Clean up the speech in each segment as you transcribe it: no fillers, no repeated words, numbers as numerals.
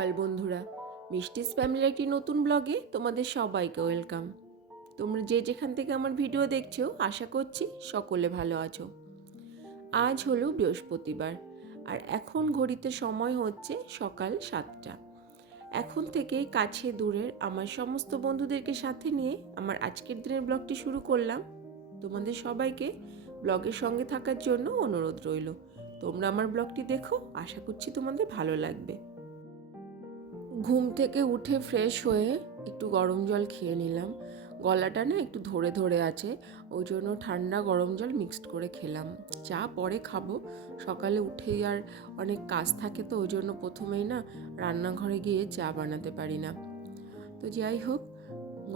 সকাল বন্ধুরা, মিষ্টিস ফ্যামিলির একটি নতুন ব্লগে তোমাদের সবাইকে ওয়েলকাম। তোমরা যে যেখান থেকে আমার ভিডিও দেখছো, আশা করছি সকলে ভালো আছো। আজ হলো বৃহস্পতিবার, আর এখন ঘড়িতে সময় হচ্ছে সকাল 7টা। এখন থেকেই কাছে দূরের আমার সমস্ত বন্ধুদেরকে সাথে নিয়ে আমার আজকের দিনের ব্লগটি শুরু করলাম। তোমাদের সবাইকে ব্লগের সঙ্গে থাকার জন্য অনুরোধ রইল। তোমরা আমার ব্লগটি দেখো, আশা করছি তোমাদের ভালো লাগবে। ঘুম থেকে উঠে ফ্রেশ হয়ে একটু গরম জল খেয়ে নিলাম। গলাটা না একটু ধরে ধরে আছে, ওই জন্য ঠান্ডা গরম জল মিক্সড করে খেলাম। চা পরে খাবো, সকালে উঠেই আর অনেক কাজ থাকে, তো ওই জন্য প্রথমেই না রান্নাঘরে গিয়ে চা বানাতে পারি না। তো যাই হোক,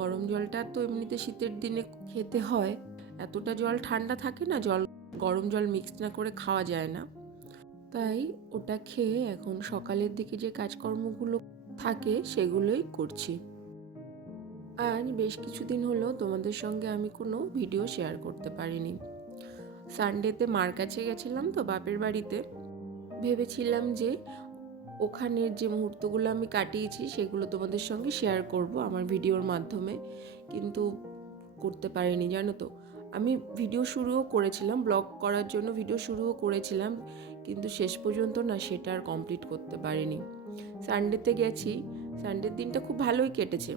গরম জলটা তো এমনিতে শীতের দিনে খেতে হয়, এতটা জল ঠান্ডা থাকে না, গরম জল মিক্সড না করে খাওয়া যায় না। তাই ওটা খেয়ে এখন সকালের দিকে যে কাজকর্মগুলো থাকে সেগুলোই করছি। আজ বেশ কিছুদিন হলো তোমাদের সঙ্গে আমি কোনো ভিডিও শেয়ার করতে পারিনি। সানডেতে মার কাছে গেছিলাম তো বাপের বাড়িতে, ভেবেছিলাম যে ওখানের যে মুহূর্তগুলো আমি কাটিয়েছি সেগুলো তোমাদের সঙ্গে শেয়ার করব আমার ভিডিওর মাধ্যমে, কিন্তু করতে পারিনি। জানো তো, আমি ভিডিও শুরুও করেছিলাম, ব্লগ করার জন্য ভিডিও শুরুও করেছিলাম, কিন্তু শেষ পর্যন্ত না সেটা আর কমপ্লিট করতে পারিনি। সানডেতে গেছি, সানডের দিনটা খুব ভালোই কেটেছে।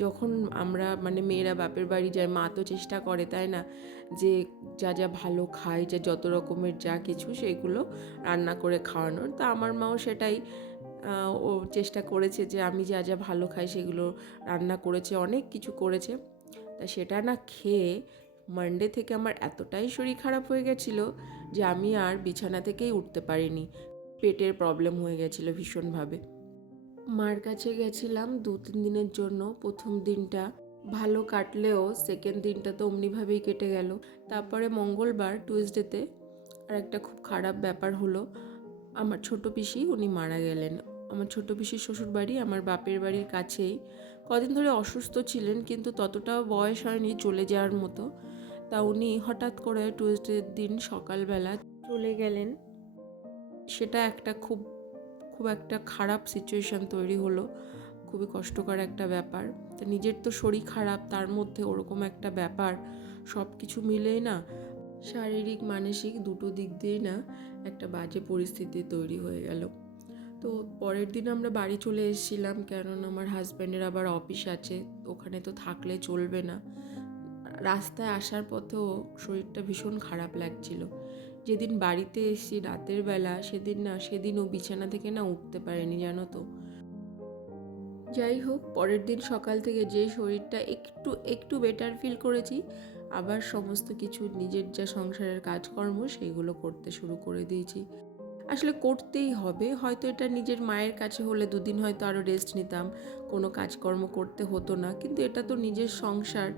যখন আমরা মেয়েরা বাপের বাড়ি যায়, মা তো চেষ্টা করে, তাই না, যে যা যা ভালো খায়, যে যত রকমের যা কিছু সেগুলো রান্না করে খাওয়ানোর। তা আমার মাও সেটাই ও চেষ্টা করেছে, যে আমি যা যা ভালো খাই সেগুলো রান্না করেছে, অনেক কিছু করেছে। তা সেটা না খেয়ে মানডে থেকে আমার এতটাই শরীর খারাপ হয়ে গেছিলো যে আমি আর বিছানা থেকেই উঠতে পারিনি। পেটের প্রবলেম হয়ে গেছিলো ভীষণভাবে। মার কাছে গেছিলাম 2-3 দিনের জন্য। প্রথম দিনটা ভালো কাটলেও সেকেন্ড দিনটা তো অমনিভাবেই কেটে গেল। তারপরে মঙ্গলবার টুইসডেতে আর একটা খুব খারাপ ব্যাপার হলো, আমার ছোট পিসি উনি মারা গেলেন। আমার ছোট পিসির শ্বশুর বাড়ি আমার বাপের বাড়ির কাছেই। কদিন ধরে অসুস্থ ছিলেন, কিন্তু ততটাও বয়স হয়নি চলে যাওয়ার মতো। তা উনি হঠাৎ করে টুইসডের দিন সকালবেলা চলে গেলেন। সেটা একটা খুব খুব একটা খারাপ সিচুয়েশান তৈরি হলো, খুবই কষ্টকর একটা ব্যাপার। তো নিজের তো শরীর খারাপ, তার মধ্যে ওরকম একটা ব্যাপার, সব কিছু মিলেই না শারীরিক মানসিক দুটো দিক দিয়েই না একটা বাজে পরিস্থিতি তৈরি হয়ে গেল। তো পরের দিন আমরা বাড়ি চলে এসেছিলাম, কারণ আমার হাজব্যান্ডের আবার অফিস আছে, ওখানে তো থাকলে চলবে না। রাস্তায় আসার পথেও শরীরটা ভীষণ খারাপ লাগছিল। যেদিন বাড়িতে এসেছি রাতের বেলা, সেদিনও বিছানা থেকে না উঠতে পারেনি, জানো তো। যাই হোক, পরের দিন সকাল থেকে যে শরীরটা একটু একটু বেটার ফিল করেছি, আবার সমস্ত কিছু নিজের যা সংসারের কাজকর্ম সেইগুলো করতে শুরু করে দিয়েছি। আসলে করতেই হবে, হয়তো এটা নিজের মায়ের কাছে হলে 2 দিন হয়তো আরও রেস্ট নিতাম, কোনো কাজকর্ম করতে হতো না, কিন্তু এটা তো নিজের সংসার,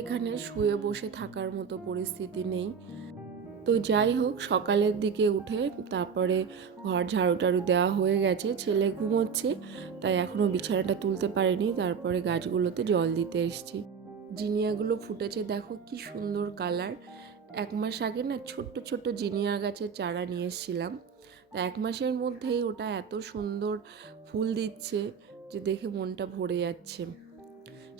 এখানে শুয়ে বসে থাকার মতো পরিস্থিতি নেই। তো যাই হোক, সকালের দিকে উঠে তারপরে ঘর ঝাড়ু টাড়ু দেওয়া হয়ে গেছে, ছেলে ঘুমোচ্ছে, তাই এখনও বিছানাটা তুলতে পারিনি। তারপরে গাছগুলোতে জল দিতে এসেছি। জিনিয়াগুলো ফুটেছে, দেখো কি সুন্দর কালার। 1 মাস আগে না ছোট্ট ছোট্ট জিনিয়া গাছের চারা নিয়ে এসেছিলাম, তা 1 মাসের মধ্যেই ওটা এত সুন্দর ফুল দিচ্ছে যে দেখে মনটা ভরে যাচ্ছে।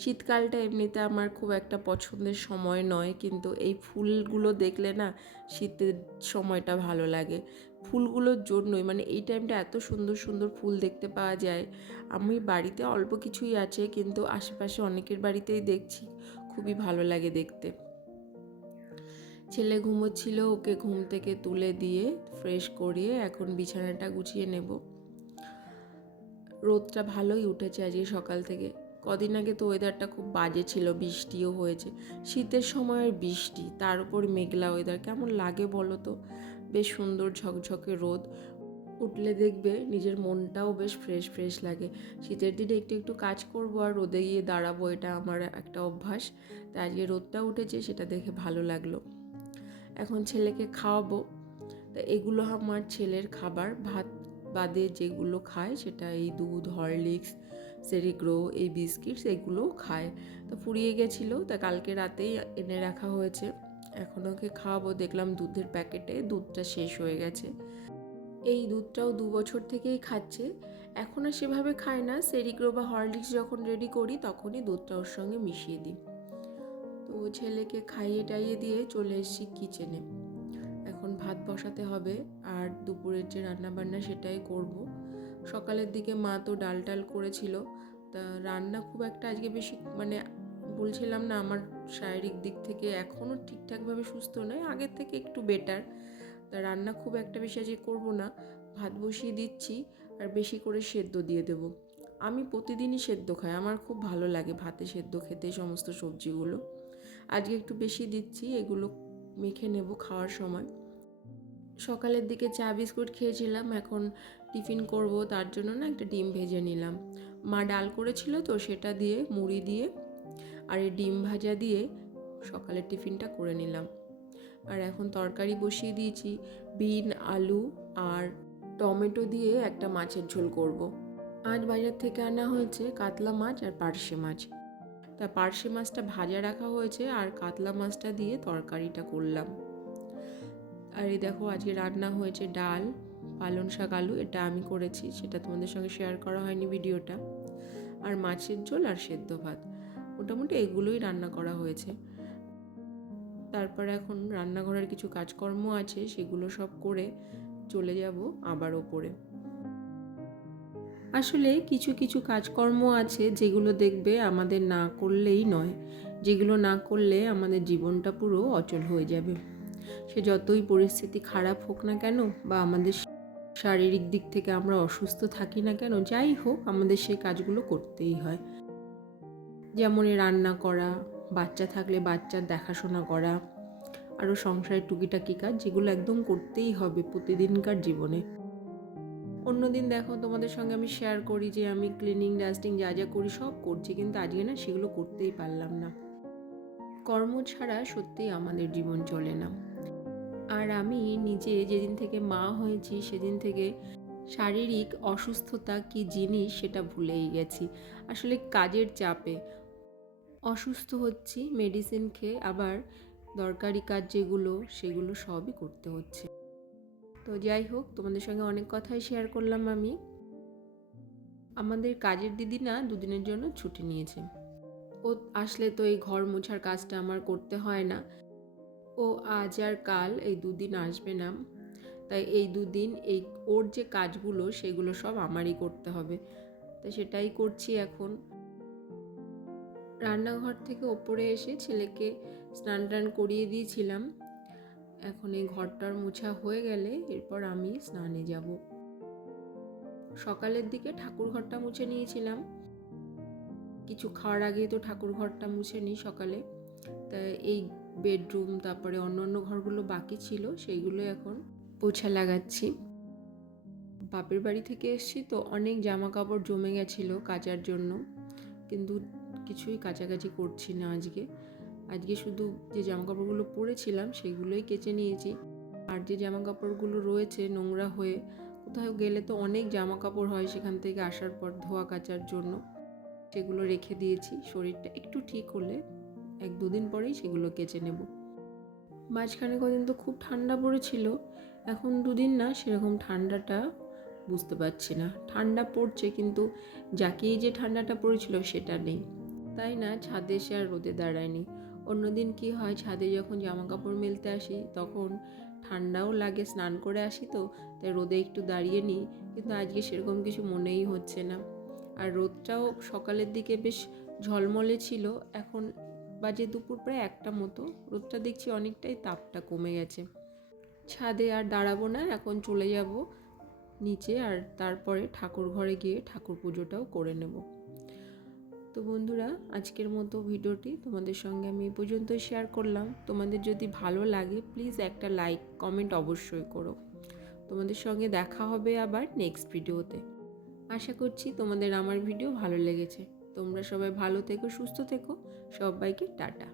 শীতকালটা এমনিতে আমার খুব একটা পছন্দের সময় নয়, কিন্তু এই ফুলগুলো দেখলে না শীতের সময়টা ভালো লাগে। ফুলগুলোর জন্যই, এই টাইমটা এত সুন্দর সুন্দর ফুল দেখতে পাওয়া যায়। আমি বাড়িতে অল্প কিছুই আছে, কিন্তু আশেপাশে অনেকের বাড়িতেই দেখছি, খুবই ভালো লাগে দেখতে। ছেলে ঘুমোচ্ছিল, ওকে ঘুম থেকে তুলে দিয়ে ফ্রেশ করিয়ে এখন বিছানাটা গুছিয়ে নেব। রোদটা ভালোই উঠেছে আজকে সকাল থেকে। কদিন আগে তো ওয়েদারটা খুব বাজে ছিল, বৃষ্টিও হয়েছে। শীতের সময়ের বৃষ্টি, তার উপর মেঘলা ওয়েদার, কেমন লাগে বলো তো। বেশ সুন্দর ঝকঝকে রোদ উঠলে দেখবে নিজের মনটাও বেশ ফ্রেশ ফ্রেশ লাগে। শীতের দিনে একটু একটু কাজ করব আর রোদে গিয়ে দাঁড়াবো, এটা আমার একটা অভ্যাস। তাই আজকে রোদটা উঠেছে, সেটা দেখে ভালো লাগলো। এখন ছেলেকে খাওয়াবো। তা এগুলো আমার ছেলের খাবার, ভাত বাদে যেগুলো খায় সেটা এই দুধ, হরলিক্স, সেরিগ্রো, এই বিস্কিটস এগুলোও খায়। তা ফুরিয়ে গেছিলো, তা কালকে রাতেই এনে রাখা হয়েছে, এখন ওকে খাওয়াবো। দেখলাম দুধের প্যাকেটে দুধটা শেষ হয়ে গেছে। এই দুধটাও 2 বছর থেকেই খাচ্ছে। এখন আর সেভাবে খায় না, সেরিগ্রো বা হরলিক্স যখন রেডি করি তখনই দুধটা ওর সঙ্গে মিশিয়ে দিই। তো ছেলেকে খাইয়ে টাইয়ে দিয়ে চলে এসেছি কিচেনে। এখন ভাত বসাতে হবে আর দুপুরের যে রান্নাবান্না সেটাই করব। সকালের দিকে মা তো ডাল টাল করেছিল, তা রান্না খুব একটা আজকে বেশি বলছিলাম না আমার শারীরিক দিক থেকে এখনও ঠিকঠাকভাবে সুস্থ নয়, আগের থেকে একটু বেটার। তা রান্না খুব একটা বেশি আজকে করবো না, ভাত বসিয়ে দিচ্ছি আর বেশি করে সেদ্ধ দিয়ে দেব। আমি প্রতিদিনই সেদ্ধ খাই, আমার খুব ভালো লাগে ভাতে সেদ্ধ খেতে সমস্ত সবজিগুলো। আজকে একটু বেশি দিচ্ছি, এগুলো মেখে নেব খাওয়ার সময়। সকালের দিকে চা বিস্কুট খেয়েছিলাম, এখন টিফিন করব, তার জন্য না একটা ডিম ভেজে নিলাম। মা ডাল করেছিল তো সেটা দিয়ে মুড়ি দিয়ে আর এই ডিম ভাজা দিয়ে সকালের টিফিনটা করে নিলাম। আর এখন তরকারি বসিয়ে দিয়েছি, বিন আলু আর টমেটো দিয়ে একটা মাছের ঝোল করব। আজ বাজার থেকে আনা হয়েছে কাতলা মাছ আর পার্শে মাছ, তা পার্শে মাছটা ভাজা রাখা হয়েছে আর কাতলা মাছটা দিয়ে তরকারিটা করলাম। আর এই দেখো আজকে রান্না হয়েছে ডাল, পালং শাক, আলু, এটা আমি করেছি, সেটা তোমাদের সঙ্গে শেয়ার করা হয়নি ভিডিওটা, আর মাছের ঝোল আর সেদ্ধ ভাত, মোটামুটি এগুলোই রান্না করা হয়েছে। তারপর এখন রান্নাঘরের কিছু কাজকর্ম আছে, সেগুলো সব করে চলে যাব আবার ওপরে। আসলে কিছু কিছু কাজকর্ম আছে যেগুলো দেখবে আমাদের না করলেই নয়, যেগুলো না করলে আমাদের জীবনটা পুরো অচল হয়ে যাবে। সে যতই পরিস্থিতি খারাপ হোক না কেন বা আমাদের শারীরিক দিক থেকে আমরা অসুস্থ থাকি না কেন, যাই হোক আমাদের সেই কাজগুলো করতেই হয়। যেমন রান্না করা, বাচ্চা থাকলে বাচ্চার দেখাশোনা করা, আরও সংসারের টুকিটাকি কাজ, যেগুলো একদম করতেই হবে প্রতিদিনকার জীবনে। অন্যদিন দেখো তোমাদের সঙ্গে আমি শেয়ার করি যে আমি ক্লিনিং ডাস্টিং যা যা করি সব করছি, কিন্তু আজকে না সেগুলো করতেই পারলাম না। কর্ম ছাড়া সত্যিই আমাদের জীবন চলে না। আর আমি নিজে যেদিন থেকে মা হয়েছি সেদিন থেকে শারীরিক অসুস্থতা কি জিনিস সেটা ভুলেই গেছি। আসলে কাজের চাপে অসুস্থ হচ্ছি, মেডিসিন খেয়ে, আবার দরকারি কাজ যেগুলো সেগুলো সবই করতে হচ্ছে। তো যাই হোক, তোমাদের সঙ্গে অনেক কথাই শেয়ার করলাম আমি। আমাদের কাজের দিদি না দুদিনের জন্য ছুটি নিয়েছে, ও আসলে তো এই ঘর মোছার কাজটা আমার করতে হয় না। ও আজ আর কাল এই দুদিন আসবে না, তাই এই দুদিন ওর যে কাজগুলো সেগুলো সব আমারই করতে হবে, তাই সেটাই করছি। এখন রান্নাঘর থেকে ওপরে এসে ছেলেকে স্নান টান করিয়ে দিয়েছিলাম। এখন এই ঘরটার মোছা হয়ে গেলে এরপর আমি স্নানে যাব। সকালের দিকে ঠাকুর ঘরটা মুছে নিয়েছিলাম, কিছু খাওয়ার আগে তো ঠাকুর ঘরটা মুছে নিই সকালে। তাই এই বেডরুম তারপরে অন্য ঘরগুলো বাকি ছিল, সেইগুলো এখন পোছা লাগাচ্ছি। বাপের বাড়ি থেকে এসেছি তো অনেক জামা কাপড় জমে গেছিলো কাচার জন্য, কিন্তু কিছুই কাচাকাচি করছি না আজকে শুধু যে জামা কাপড়গুলো পরেছিলাম সেগুলোই কেচে নিয়েছি। আর যে জামা কাপড়গুলো রয়েছে নোংরা হয়ে, কোথাও গেলে তো অনেক জামা কাপড় হয় সেখান থেকে আসার পর ধোয়া কাচার জন্য, সেগুলো রেখে দিয়েছি। শরীরটা একটু ঠিক হলে 1-2 দিন পরেই সেগুলো কেচে নেব। মাঝখানে কদিন তো খুব ঠান্ডা পড়েছিল, এখন 2 দিন না সেরকম ঠান্ডাটা বুঝতে পারছি না। ঠান্ডা পড়ছে কিন্তু যাকেই যে ঠান্ডাটা পড়েছিল সেটা নেই, তাই না ছাদে এসে আর রোদে দাঁড়ায়নি। অন্যদিন কি হয়, ছাদে যখন জামা কাপড় মেলতে আসি তখন ঠান্ডাও লাগে, স্নান করে আসি তো, তাই রোদে একটু দাঁড়িয়ে নিই, কিন্তু আজকে সেরকম কিছু মনেই হচ্ছে না। আর রোদটাও সকালের দিকে বেশ ঝলমলে ছিল, এখন বাজে দুপুর প্রায় 1টা মতো, রোদটা দেখছি অনেকটাই তাপটা কমে গেছে। ছাদে আর দাঁড়াবো না, এখন চলে যাব নিচে, আর তারপরে ঠাকুর ঘরে গিয়ে ঠাকুর পুজোটাও করে নেব। তো বন্ধুরা, আজকের মতো ভিডিওটি তোমাদের সঙ্গে আমি এই পর্যন্তই শেয়ার করলাম। তোমাদের যদি ভালো লাগে প্লিজ একটা লাইক কমেন্ট অবশ্যই করো। তোমাদের সঙ্গে দেখা হবে আবার নেক্সট ভিডিওতে। আশা করছি তোমাদের আমার ভিডিও ভালো লেগেছে। তোমরা সবাই ভালো থেকো, সুস্থ থেকো, সবাইকে টাটা।